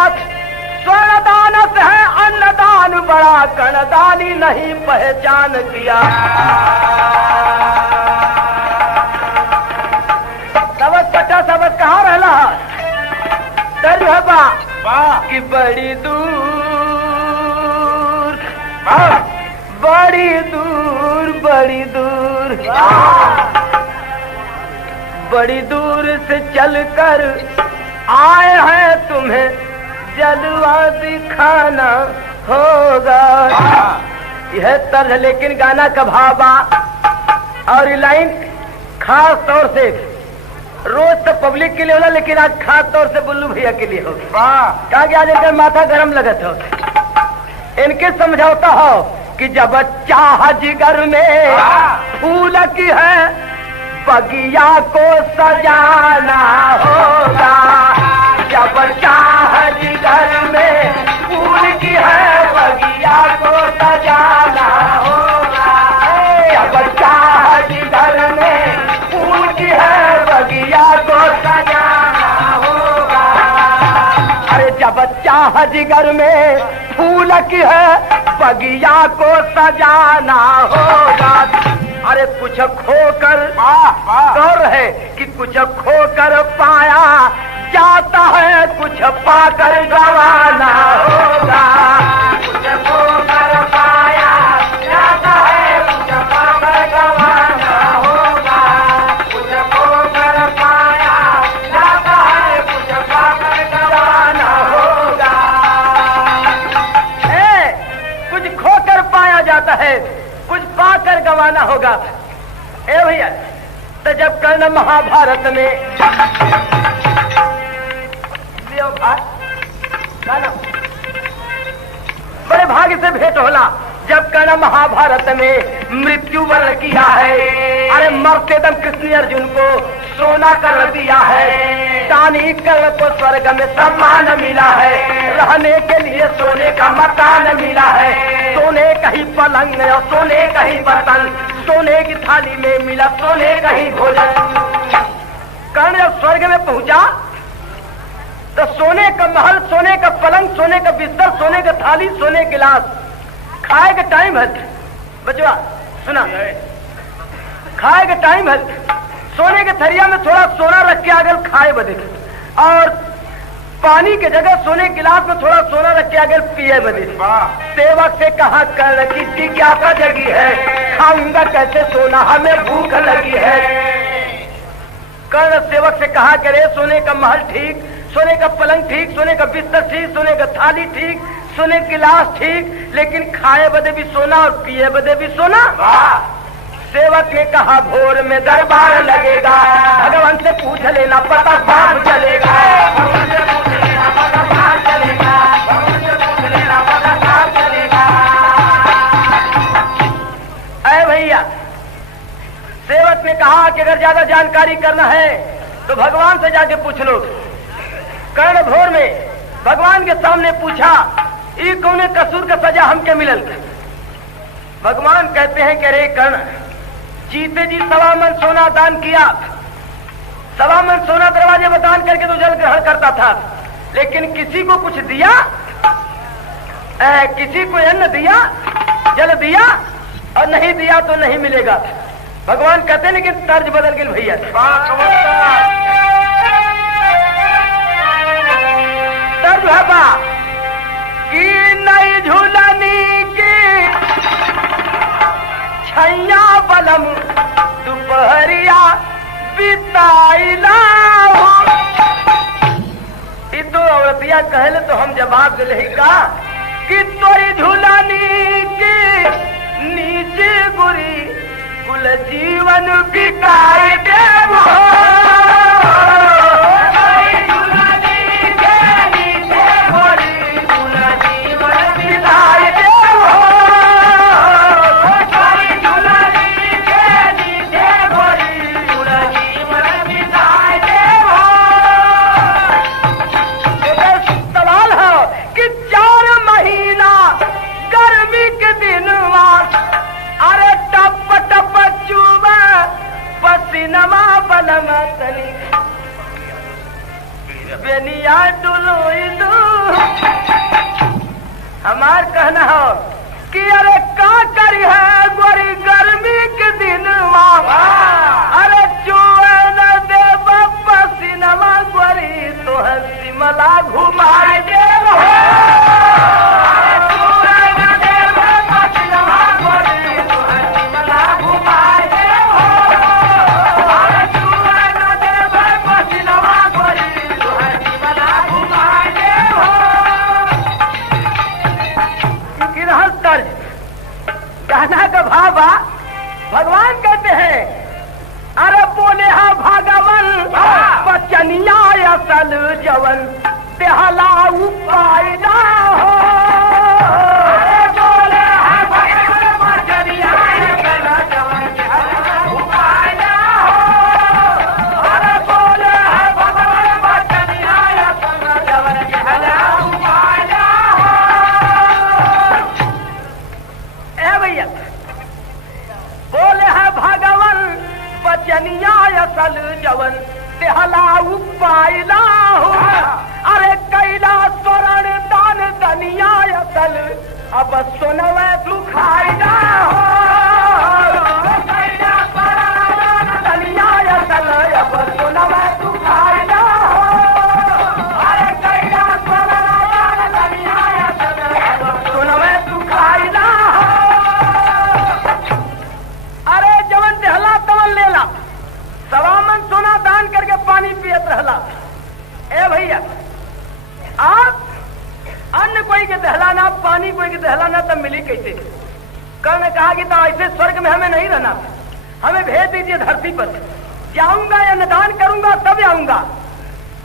बात, स्वर्णदानस है अन्नदान बड़ा, कर्णदानी नहीं पहचान किया। सबक कटा सबक कहाँ रहला दर्ज है बा कि बड़ी दूर बड़ी दूर बड़ी दूर बड़ी दूर से चलकर आए हैं, तुम्हें जलवा दिखाना होगा। यह तर्ज, लेकिन गाना का भावा और ये लाइन खास तौर से रोज तो पब्लिक के लिए होला, लेकिन आज खास तौर से बुल्लू भैया के लिए होगा। कहा कि आज इनका माथा गरम लगत हो, इनके समझौता हो कि जब चाह जिगर में फूल की है, बगिया को सजाना होगा। जब चाह जिगर में फूल की है, बगिया को सजाना होगा। जब चाह जिगर में फूल की है, बगिया को सजाना होगा। अरे जब चाह जिगर में फूल की है, बगिया को सजाना होगा। अरे कुछ खोकर गौर है कि कुछ खोकर पाया जाता है, कुछ पाकर गवाना होगा। कुछ खोकर पाया जाता है, कुछ पाकर गवाना होगा। कुछ खोकर पाया जाता है, कुछ पाकर गवाना होगा। कुछ खोकर पाया जाता है, कुछ पाकर गवाना होगा। ए भैया, तो जब कर्ण महाभारत में बड़े भाग्य से भेंट होला, जब कर्ण महाभारत में मृत्यु वर्ण किया है। अरे मरते दम कृष्ण अर्जुन को सोना कर दिया है। दानी कर्ण को स्वर्ग में सम्मान मिला है, रहने के लिए सोने का मकान मिला है। सोने का ही पलंग और सोने का ही बर्तन, सोने की थाली में मिला सोने का ही भोजन। कर्ण जब स्वर्ग में पहुंचा तो सोने का महल, सोने का पलंग, सोने का बिस्तर, सोने का थाली, सोने के गिलास। खाए का टाइम है बचवा, सुना, खाए का टाइम है। सोने के थरिया में थोड़ा सोना रख के आगे खाए बदे, और पानी के जगह सोने गिलास में थोड़ा सोना रख के आगे पिए बदे। सेवक से कहा कर्ण की जिज्ञासा जगी है, खाऊंगा कैसे सोना, हमें भूख लगी है। कर्ण सेवक से कहा करे सोने का महल ठीक, सोने का पलंग ठीक, सोने का बिस्तर ठीक, सोने का थाली ठीक, सोने का गिलास ठीक, लेकिन खाए बदे भी सोना और पिए बदे भी सोना। सेवक ने कहा भोर में दरबार लगेगा, भगवान से पूछ लेना पता साफ चलेगा। अरे भैया, सेवक ने कहा कि अगर ज्यादा जानकारी करना है तो भगवान से जाके पूछ लो। कर्ण भोर में भगवान के सामने पूछा, ये कौन कसूर का सजा हमके मिलल। भगवान कहते हैं कि रे कर्ण, जीते जी 1.25 मन सोना दान किया, 1.25 मन सोना दरवाजे में दान करके तो जल ग्रहण करता था, लेकिन किसी को कुछ दिया, किसी को अन्न दिया, जल दिया, और नहीं दिया तो नहीं मिलेगा। भगवान कहते हैं लेकिन तर्ज बदल गई भैया। तर्ज है बा कि नई झूलनी की छैया बलम दोपहरिया बिताइला। ये तो औरतिया कहले तो हम जवाब दिले का कि तोरी झूलनी की नीचे गुरी कुल जीवन बिताई देव। बेनिया डुलोई दू। हमार कहना हो कि अरे का करी है गोरी गर्मी के दिन अरे चुए न दे पसीनमा गोरी तो सिमला घुमाए दे कहना का भावा भगवान कहते हैं अरे बोले हा भगवान बचनिया असल जवन तेहला उपाय ना हो। अरे बोले हा भगवान बचनिया असल जवन तेहला उपाय ना हो। अरे बोले हा भगवान बचनिया असल जवन तेहला उपाय ना हो। ए भैया बोले है भगवान बचनिया असल जवन तेहला उपायला हो। अरे कैला स्वरण दान दनिया असल अब सुनवे दुखाइला हो। कैला स्वरण दान दनिया असल अब सुनवे दुखाइला हो। अरे कैला स्वरण दान दनिया असल अब सुनवे दुखाइला हो। अरे जवन देहला तवन लेला सवामन सोना दान करके पानी पियत रहला। ए भैया आप अन्न कोई के दहला ना पानी कोई के दहला ना तब मिली कैसे। कल ने कहा कि तो ऐसे स्वर्ग में हमें नहीं रहना, हमें भेज दीजिए धरती पर, जाऊंगा या निदान करूंगा तब आऊंगा।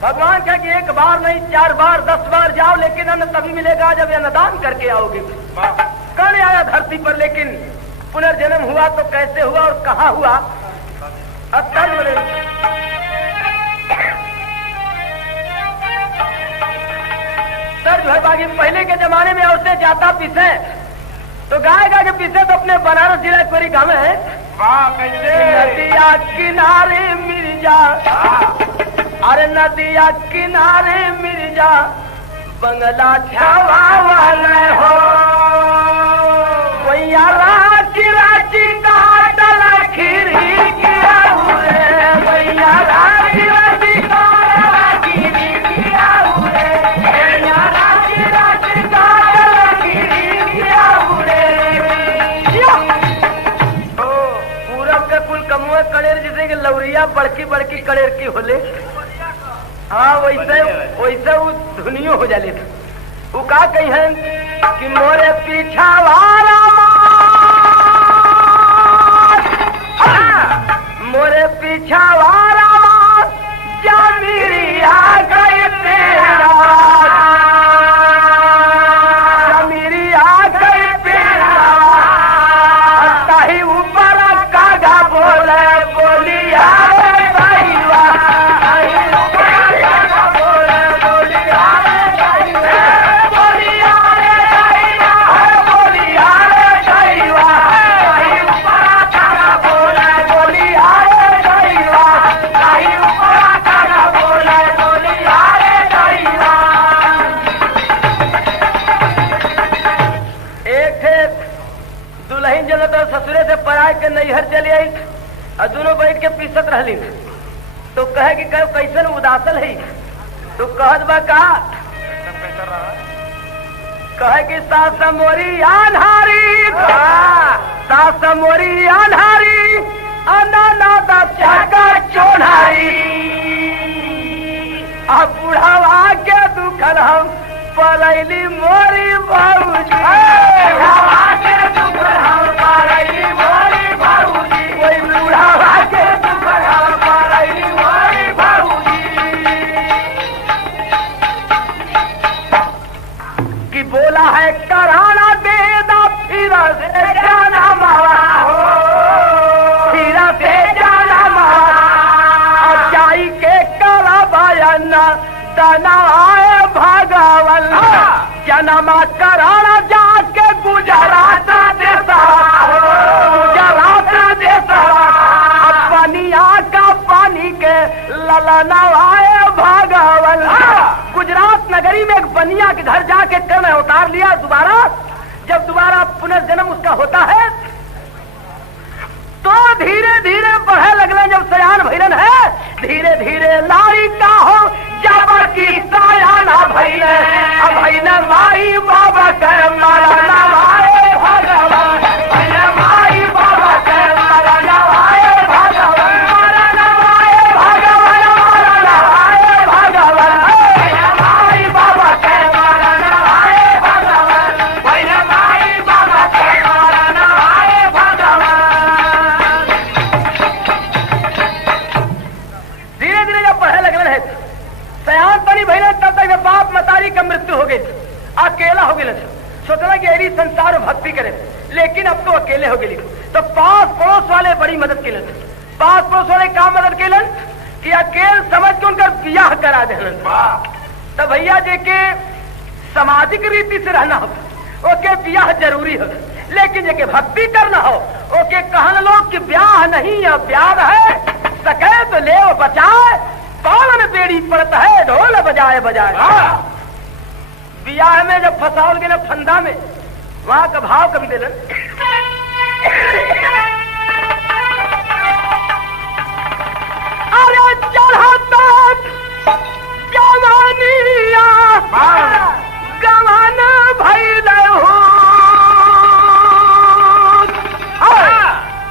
भगवान कहा कि एक बार नहीं 4 बार 10 बार जाओ लेकिन अन्न तभी मिलेगा जब यह निदान करके आओगे। कल आया धरती पर लेकिन पुनर्जन्म हुआ तो कैसे हुआ और कहाँ हुआ अब तक बोले। सर जो है बाकी पहले के जमाने में औरतें जाता पीछे तो गाय गा के पीछे तो अपने बनारस जिला कोरी गाँव है। कैसे नदिया किनारे मिर्जा अरे नदिया किनारे मिर्जा बंगला छावा वाले हो। राची राची का डला खीरी किया हुए भैया राची राची का डला खीरी किया हुए भैया राची राची का डला खीरी किया हुए। पूरब के कुल कमुआ कड़ेर जैसे कि लौरिया बड़की बड़की कड़ेर की होले। हाँ वैसे वैसे वो धुनियो हो जाले। वो का कही है कि मोरे पीछा वाला मोरे पीछा वाला जा मेरी आ गई तेरा मेरी आ गई तेरा ताही ऊपर कागा बोले बोलिया ससुरे से पराय के नैहर चली आई और दोनों बैठ के पीसत रहली। तो कहे कि कैसन उदासल है तो कहत बा का कहे कि सास मोरी आन्हारी सास मोरी आन्हारी अनानादा चाका चोनारी आ बुढ़ावा के दुखन हम परैली मोरी बाबूजी बुढ़ावा के दुखन हम परैली मोरी बाबूजी वही बुढ़ावा के दुखन हम परैली मोरी बाबूजी कि बोला है कराना दे दा फिर से जाना मावा हो फिर से जाना मावा चाई के करा बयाना तना आए भगवान जनमा कराना जाके गुजरात देता गुजरात देता पनिया का पानी के ललना आए भगवान का होता है। तो धीरे धीरे बढ़े लगले जब सयान भैलन है, धीरे धीरे लाई का हो जब की सयाना भैले, अब भैले माई बाबा के मारा नवाए भगवान, भैले माई बाबा के मारा नवाए भगवान, मारा नवाए भगवान, मारा नवाए भगवान, भैले माई बाबा के मारा नवाए भगवान, भैले माई बाबा के मारा नवाए भगवान। धीरे धीरे जब पढ़े लगल है, सयान तनी भैले तब तक बाप मतारी का मृत्यु हो गई, अकेला हो गया। सोचना कि यही संसार भक्ति करे, लेकिन अब तो अकेले हो गई। तो पास पड़ोस वाले बड़ी मदद के लन। पास पड़ोस वाले क्या मदद के लन कि अकेले समझ के उनका ब्याह करा देलन। तो भैया जी के सामाजिक रीति से रहना हो, ओके ब्याह जरूरी हो, लेकिन जेके भक्ति करना हो, ओके कहन लोग कि ब्याह नहीं है ब्याह है, सके तो ले बचाए, पालन बेड़ी पड़ता है ढोल बजाए बजाए। ब्याह में जब फसाओल गए ना फंदा में, वहां का भाव कभी दिलन। अरे चढ़ता जवानिया गवान भइल हो,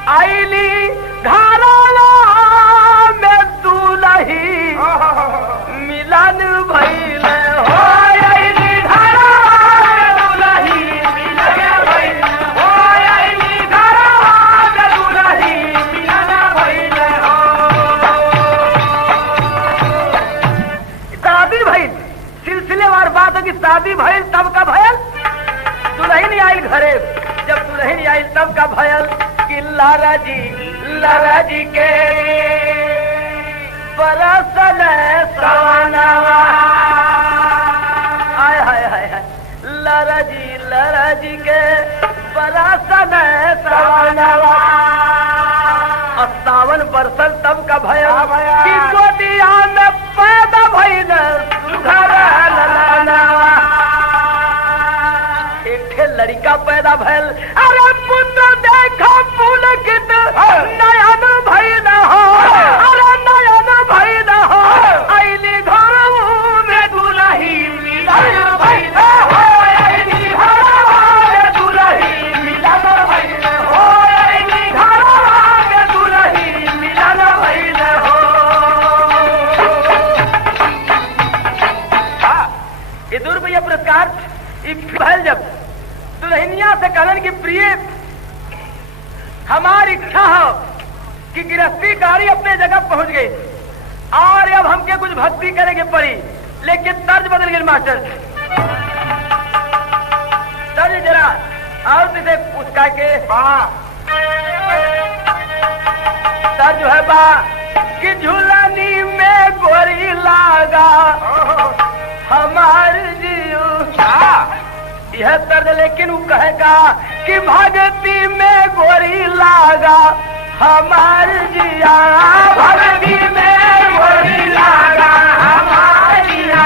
आईली घरवा में दुलही मिलन भइल हो, आईली घरवा में दुलही मिलन भइल हो, आईली घरवा में दुलही मिलन भइल हो। शादी भइल, सिलसिलेवार बात है कि शादी भइल तब का भयल, दुल्हन आयल घरे, जब दुल्हन आयल तब का भयल कि लारा जी के बरसल सवनवा, हाय हाय हाय हाय, लारा जी के बरसल सवनवा, सावन बरसल तब का भयल कि गोदिया में पैदा भइल सुघर ललनवा, एक लड़का पैदा भइल। अरे पुत्र देखा पुलकित नयन भइल हो, अरे नयन भइल हो, आईली घरवा में दुलही मिलन भइल हो, आईली घरवा में दुलही मिलन भइल हो, आईली घरवा में दुलही मिलन भइल हो। ये दुर्भैया पुरस्कार भइल जब दुल्हनिया से कहलन की प्रिय हमारी इच्छा हो कि गृहस्थी गाड़ी अपने जगह पहुंच गई और अब हमके कुछ भक्ति करेंगे पड़ी, लेकिन तर्ज बदल गई मास्टर। तर्ज जरा और तुझे उसका के तर्ज है बा कि झूलनी में गोरी लागा हमार जियो, यह तर्ज। लेकिन वो कहेगा कि भक्ति में गोरी लागा हमार जिया, भक्ति में गोरी लागा हमार जिया,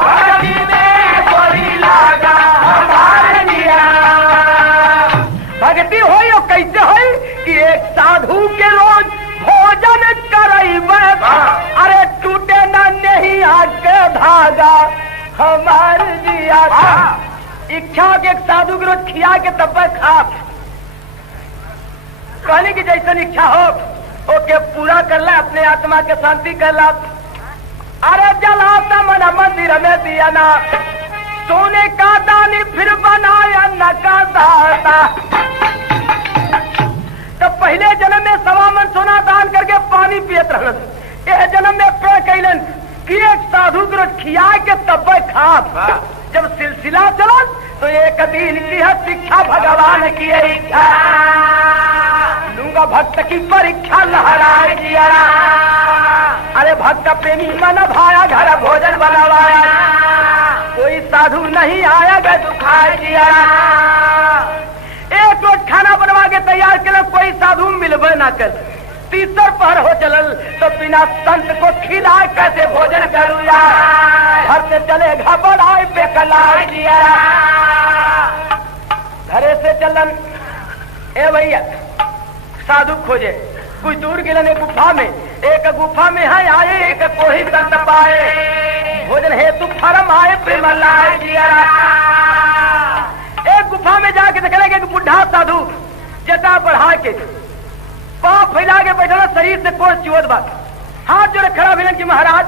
भक्ति में गोरी लागा हमार जिया। भक्ति होई और कैसे होई कि एक साधु के रोज भोजन करैबे, अरे टूटे ना नहीं आके धागा हमार जिया। इच्छा के एक साधु के रोज खिया के तब खा, कहने की जैसन इच्छा हो ओके पूरा कर ला, अपने आत्मा के शांति कर ला। अरे जलाता मन मंदिर में दिया ना, सोने का दानी फिर बनाया न का दाता। तो पहले जन्म में 1.25 मन सोना दान करके पानी पियत रहन, यह जन्म में पे कैलन कि एक साधु के रोज खिया के तब खा। जब सिलसिला चला तो एक दिन की है शिक्षा भगवान की इच्छा, लूंगा भक्त की परीक्षा लहराए दिया। अरे भक्त प्रेमी मन भाया घर भोजन बनवाया, कोई साधु नहीं आया गे दुखाए दिया। एक रोज खाना बनवा के तैयार कर, कोई साधु मिलबे ना कर। तीसर पहर हो चलल तो बिना संत को खिलाए कैसे भोजन करूया, घर से चले घबराए बेकलाए दिया। घरे से चलन ए भैया साधु खोजे, कुछ दूर गिलन गुफा में, एक गुफा में है आए, एक कोई दंत पाए, भोजन हेतु फरम आए प्रेम लाए जिया। एक गुफा में जाके देखने एक बुढ़ा साधु जटा बढ़ा के पाँव फैला के बैठा, शरीर से कोस चुवत बात, हाथ जोड़े खड़ा मिलन की महाराज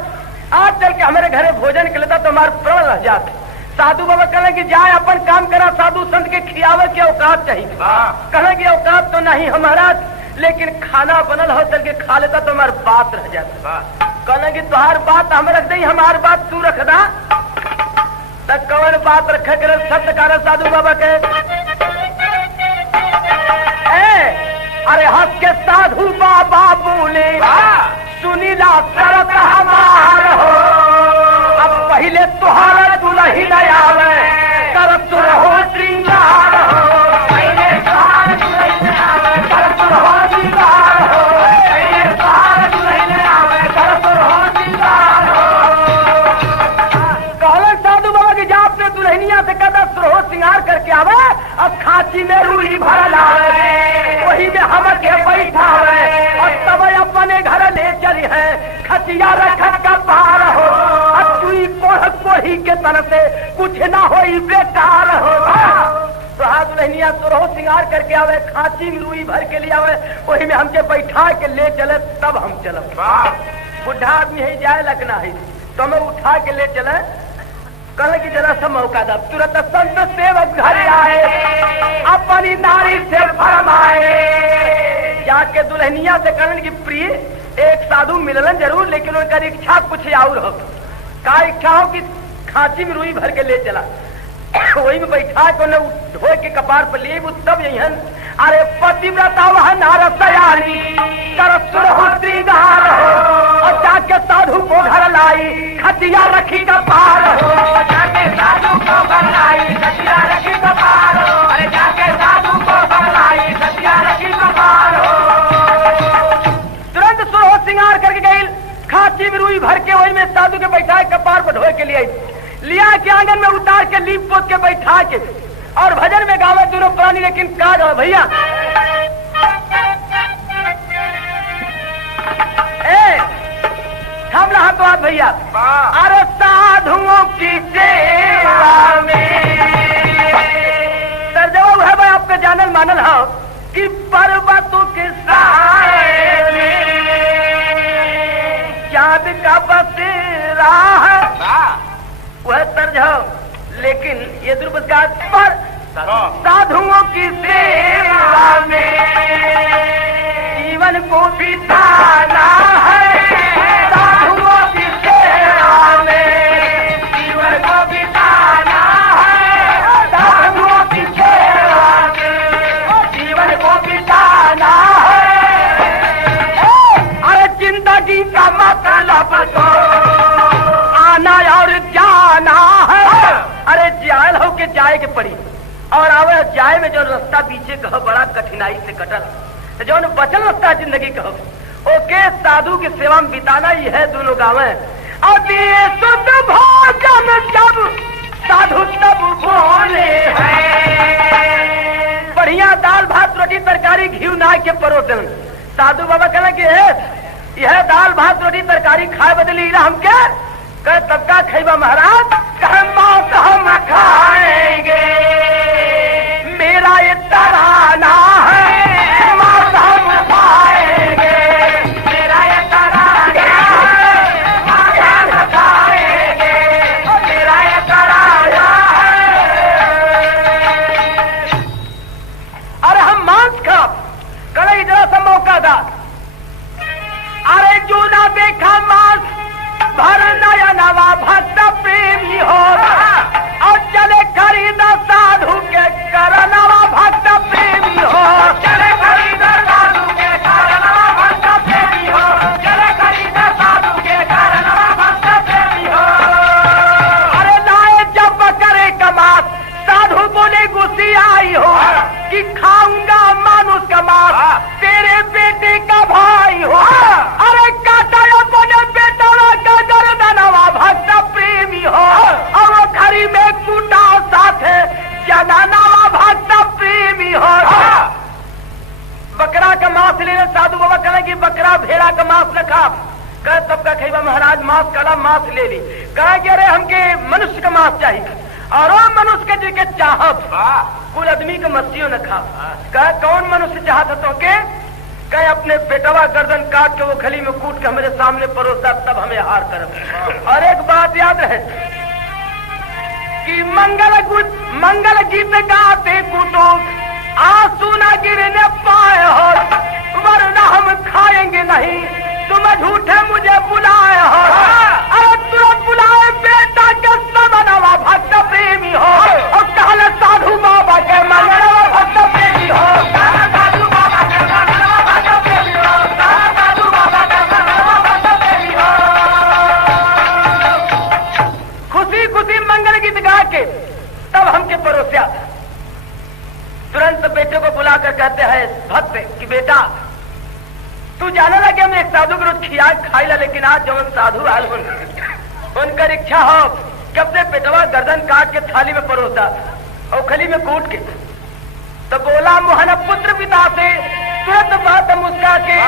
आज चल के हमारे घरे भोजन के लेता तो हमारे प्राण रह जाते। साधु बाबा कहले कि जाए अपन काम करा, साधु संत के खियावे की औकात चाहिए। कहले कि औकात तो नहीं हमारा, लेकिन खाना बनल हो चल के खा लेता तो हमारी बात रह जाता। कहले कि तुहार बात हम रख दी, हमार बात तू रख दा। तब कौन बात रखे के सत्य कारण साधु बाबा के अरे हंस के साधु बाबा बोले सुनीला शरत हमार हो, अब पहले तुहार दुल्ही न आवे कर तुर हो श्रृंगार हो, पहले तुहार दुल्ही न आवे कर तुर हो श्रृंगार हो, पहले तुहार दुल्ही न आवे कर तुर हो श्रृंगार हो। कहले साधु बाबा की जा अपने दुल्हनिया से कहता तुर हो श्रृंगार करके आवे, अब खांची में रूही भर लावे, वही में हम के बैठावे और तब अपने घर ले चली है, खचिया रखत का पार हो, अब तुई कोही के तरफ से कुछ ना हो बेकार हो। तो हाथ दुल्हनिया तुरहो श्रृंगार करके आवे, खांची में रूई भर के लिए आवे, वही में हमके बैठा के ले चले तब हम चलब। बुढ़ा आदमी है जाए लगना है तो मैं उठा के ले चले। कल की जरा सा मौका दा, तुरंत संत सेवक घर आए, अपनी नारी से फरमाए, जाके दुल्हनिया से कहने की प्रिय एक साधु मिलन जरूर, लेकिन उनका इच्छा कुछ और हो। का इच्छा हो कि खांची में रुई भर के ले चला, वही में बैठा के धोए के कपार पर लिए तब यही। अरे पतिव्रता वह नारसयानी तरसुर हो श्रृंगार हो, और जाके साधु को घर लाई खटिया रखी कपार हो, जाके साधु को घर लाई खटिया रखी कपार हो, अरे जाके साधु को घर लाई खटिया रखी कपार हो। तुरंत सुरहो श्रृंगार करके गई, खांची में रुई भर के वही में साधु के बैठा कपार पर धोए के लिए लिया के आंगन में उतार के लीप पोत के बैठा के और भजन में गावे दोनों प्राणी। लेकिन का गावे भैया हम रहा तो आप भैया, अरे साधुओं की सेवा में सर जवाब है भाई आपका जानल मानल हो कि पर्वतों के साए में चाँद का बसेरा है वह तर्ज हो। लेकिन ये दुर्बकार पर साधुओं की सेवा में जीवन को बिताना है, साधुओं की सेवा में जीवन को बिताना है, साधुओं की सेवा में जीवन को बिताना है। अरे जिंदगी का मतलब तो आना और जाना है, अरे जायल हो के जाए के पड़ी और आवे जाए में जो रास्ता पीछे कहो बड़ा कठिनाई से कटल, जो बचल रास्ता जिंदगी कहो ओके साधु की सेवा में बिताना ही है दोनों गाँव। अब ये शुद्ध भोजन जब साधु तब बोले हैं, बढ़िया दाल भात रोटी तरकारी घी ना के परोसन। साधु बाबा कहना कि यह दाल भात रोटी तरकारी खाए बदली हमके कह तब का खैबा महाराज, कह मौत हम खाएंगे मेरा ये तराना है, मौत हम खाएंगे मेरा ये तराना है, मौत हम खाएंगे मेरा ये तराना है। अरे हम मांस खा कल जरा सा मौका दा, अरे जो ना देखा मांस भर नया नवा भक्त प्रेमी होगा और चले खरीदा साधु के कर नवा भक्त प्रेमी हो, चले खरीदा साधु के कर नवा भक्त प्रेमी हो, चले खरीदा साधु के कर नवा भक्त प्रेमी हो। अरे लाए जब करे कमात साधु बोले गुस्सी आई हो कि खाऊंगा मानुष का मांस तेरे बेटे का भाई हो, अरे काटा अपने बेटा भक्त प्रेमी हो और वो घड़ी में कूटा साथ जना भक्त भेड़ा का मांस न खा। कह तब का खेबा महाराज मांस काला मांस ले ली। कह कि अरे हमके मनुष्य का मांस चाहिए और वो मनुष्य के जिनके चाहत कुल आदमी का मछलियों न खा। कह कौन मनुष्य चाहत तो के कह अपने बेटवा गर्दन काट के वो खली में कूट के हमारे सामने परोसा तब हमें हार कर। और एक बात याद रहे कि मंगल गीत गाते कुटो आंसू न गिरने पाए हो वरना हम खाएंगे नहीं तुम झूठे मुझे बुलाए हो। अरे तुरंत बुलाए बेटा के समनवा भक्त प्रेमी हो और कहले साधु बाबा के मंगलवा भक्त प्रेमी हो। साधु बाबा के मंगलवा भक्त प्रेमी हो। साधु बाबा के मंगलवा भक्त प्रेमी हो। खुशी खुशी मंगल गीत गा के तब हमके परोसिया। तुरंत बेटे को बुलाकर कहते हैं भक्त कि बेटा तू जाने लगे हमने एक साधु को खिया खाई ला लेकिन आज जब साधु आल उनकर इच्छा हो कि अपने पेटवा गर्दन काट के थाली में परोसा और खली में कूट के तो बोला मोहन पुत्र पिता से तुरंत बात मुस्का के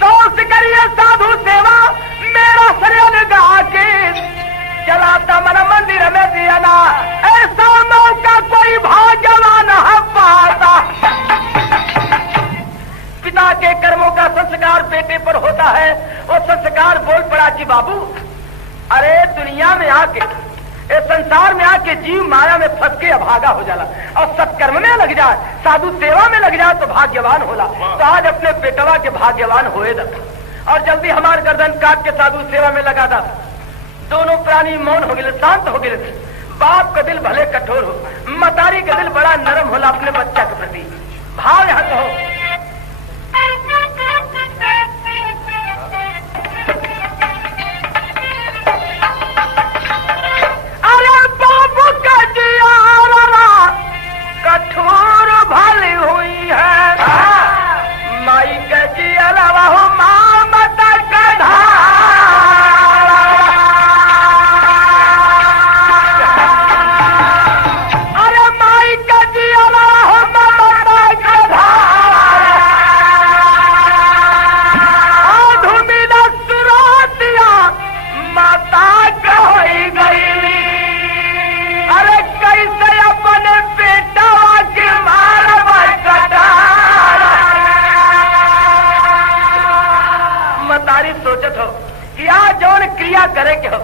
तो करिए साधु सेवा मेरा शरीर गा के चलाता मन मंदिर में दिया ना ऐसा मौका कोई भाग्यवान है पाता। पिता के कर्मों का संस्कार बेटे पर होता है। वो संस्कार बोल पड़ा कि बाबू अरे दुनिया में आके इस संसार में आके जीव माया में फंस के अभागा हो जाला और सत्कर्म में लग जाए साधु सेवा में लग जाए तो भाग्यवान होला। तो आज अपने बेटवा के भाग्यवान होए दा और जल्दी हमारे गर्दन काट के साधु सेवा में लगा था। दोनों प्राणी मौन हो गए शांत हो गए। बाप का दिल भले कठोर हो मतारी का दिल बड़ा नरम होला अपने बच्चा के प्रति। भाव यहाँ तो हो अरे बाबू का जिया कठोर भली हुई है माई का जिया हो माँ मता कधा। क्रिया करे के हो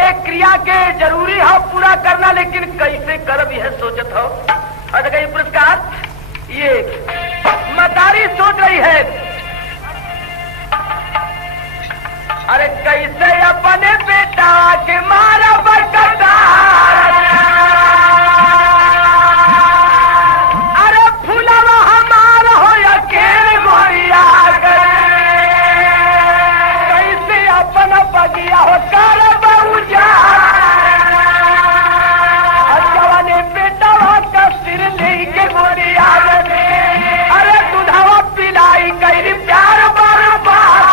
एक क्रिया के जरूरी हो पूरा करना लेकिन कैसे करब यह सोचत हो। और देखिए पुरस्कार ये मतारी सोच रही है अरे कैसे अपने बेटा के मारा बरकता। अरे फूलवा हमारा हो या केर गोरिया कैसे अपना बगिया हो कर बहुजा जवाने बेटा का सिर लेके गोरिया अरे दूधवा पिलाई कई प्यार बर्बाद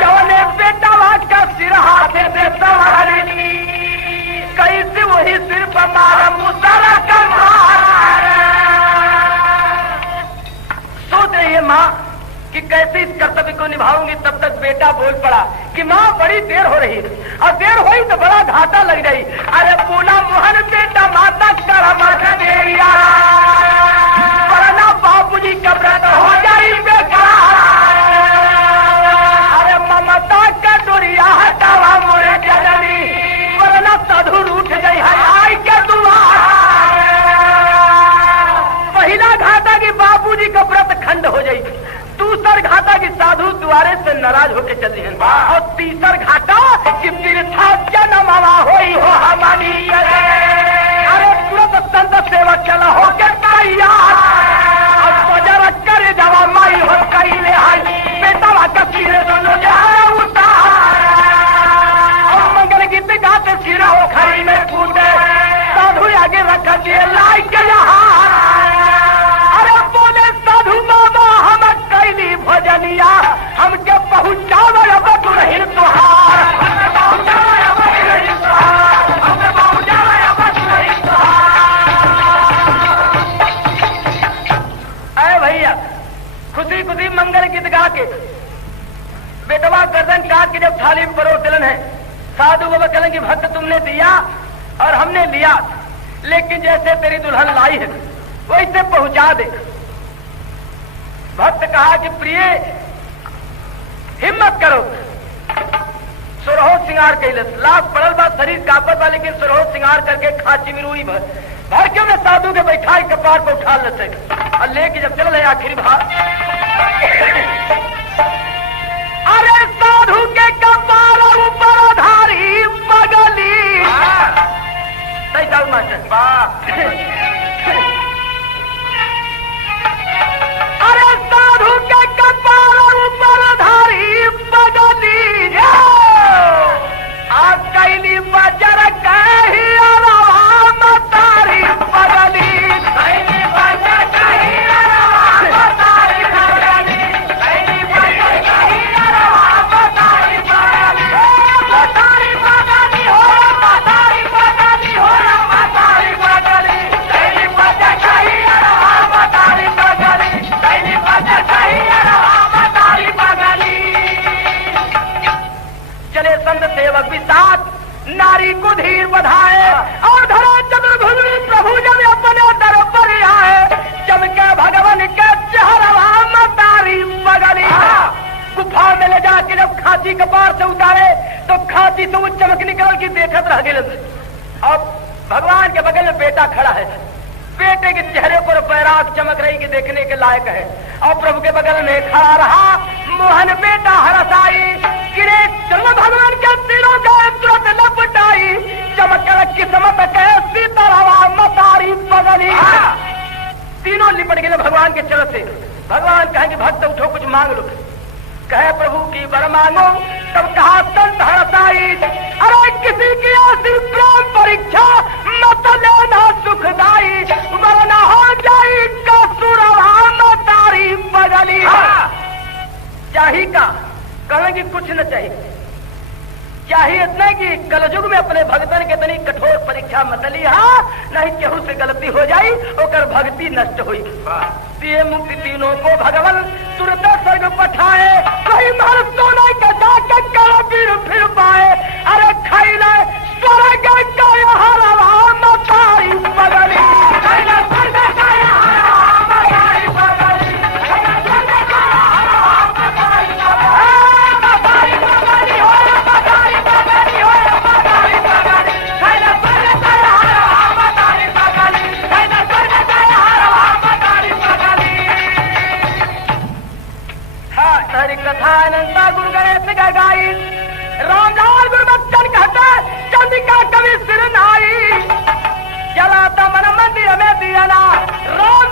जवाने बेटा का सिर हाथ से सवारी कैसे वही सिर पर मारा मुसरा कर सोच रही है माँ कि कैसे इस कर्तव्य को निभाऊंगी। तब तक बेटा बोल पड़ा कि माँ बड़ी देर हो रही है और देर हुई तो बड़ा घाटा लग गई। अरे बोला मोहन बेटा माता कर देरिया वरना बाबूजी का व्रत हो जाई बेकार। अरे ममता का डोरिया हटावा मोरे जननी वरना साधु रूठ गई है आई के दुआर। पहला घाटा की बाबूजी का व्रत खंड हो जाई दूसर घाटा की साधु द्वारे से नाराज होके चली है और तीसर घाटा कि तीर्था जन्मवा होई हो हमारी। अरे तुरंत संत सेवा चला हो के तैयार और बजर करे जवा माई हो कई ले आई बेटा का सिरे दोनों जहां उतार और मंगल गीत गाते सिरा हो खरी में कूदे साधु आगे रख दिए लाई के यहाँ। अरे बोले साधु बाबा हम कैली भजनिया हमके पहुंचावे अब नहीं तुहार अरे भैया खुशी खुशी मंगल गीत गा के बेटवा गर्दन काट के जब थाली में परोस दिलन है, साधु बाबा कहलन कि भक्त तुमने दिया और हमने लिया, लेकिन जैसे तेरी दुल्हन लाई है वैसे पहुंचा दे। भक्त कहा कि प्रिय हिम्मत करो, सुरहो सिंगार कैलस, लाख पड़ल बा, शरीर कापत बा, लेकिन सुरहो सिंगार करके खाची में रुई भर के उन्हें साधु के बैठा कपार पर उठा लेते और लेके जब चल रहे आखिरी भाग, अरे साधु के कपार ऊपर धारी बगली सही जाऊ मास्टर, अरे साधु के कपार ऊपर धारी बगली आ कैली बजर कही तारी बगली, कैली बजर कही तारी बगली, कैली बजर कही तारी बगली, तारी बगली हो तारी बगली हो तारी बगली, कैली बजर कही तारी बगली, कैली बजर कही तारी बगली। चले संत सेवक भी साथ नारी को धीर बधाए और धरा चंद्रभुज प्रभु जब अपने दर पर आए, चमके भगवान के चेहरा मतारी बगली। गुफा में ले जाके जब खांची कपार से उतारे तो खांची से वो चमक निकल की देखत रह गए। अब भगवान के बगल में बेटा खड़ा है, बेटे के चेहरे पर बैराग चमक रही कि देखने के लायक है, और प्रभु के बगल में खड़ा रहा मोहन बेटा हरसाई, गिरे चलो भगवान के तीनों का तुरंत लपटाई, चमक किस्मत के सीताराम मतारी बगली। तीनों लिपट गए भगवान के चरण से। भगवान कहेंगे भक्त उठो कुछ मांग लो, कहे प्रभु की वर मांगो, तब कहा संत हरसाई, अरे किसी की ऐसी प्रेम परीक्षा मत लेना सुखदाई, वरना हो जाई कसुरवा मतारी बगली। चाहिए का कहेंगे कुछ न चाहिए, चाहिए इतना कि कलयुग में अपने भगतन के तनी कठोर परीक्षा मत लिया, नहीं केहू से गलती हो जाई ओकर भक्ति नष्ट हुई। दिए मुक्ति तीनों को भगवान तुरंत स्वर्ग पठाए, कहीं मर सोने का जाके कलबीर फिर पाए, अरे खैले स्वर्ग का हरवा मतारी बगली, खैले स्वर्ग का हरवा मतारी बगली, खैले स्वर्ग का हरवा मतारी बगली, मतारी हो मतारी बगली हो मतारी बगली, खैले स्वर्ग का हरवा मतारी बगली, खैले स्वर्ग का हरवा मतारी बगली। हाँ हरि कथा अनंता गुरु गणेश का गाई, रामलाल गुरु बच्चन कहता चंदिका कवि सिर नाई, जलाता मन मंदिर में दिया ना राम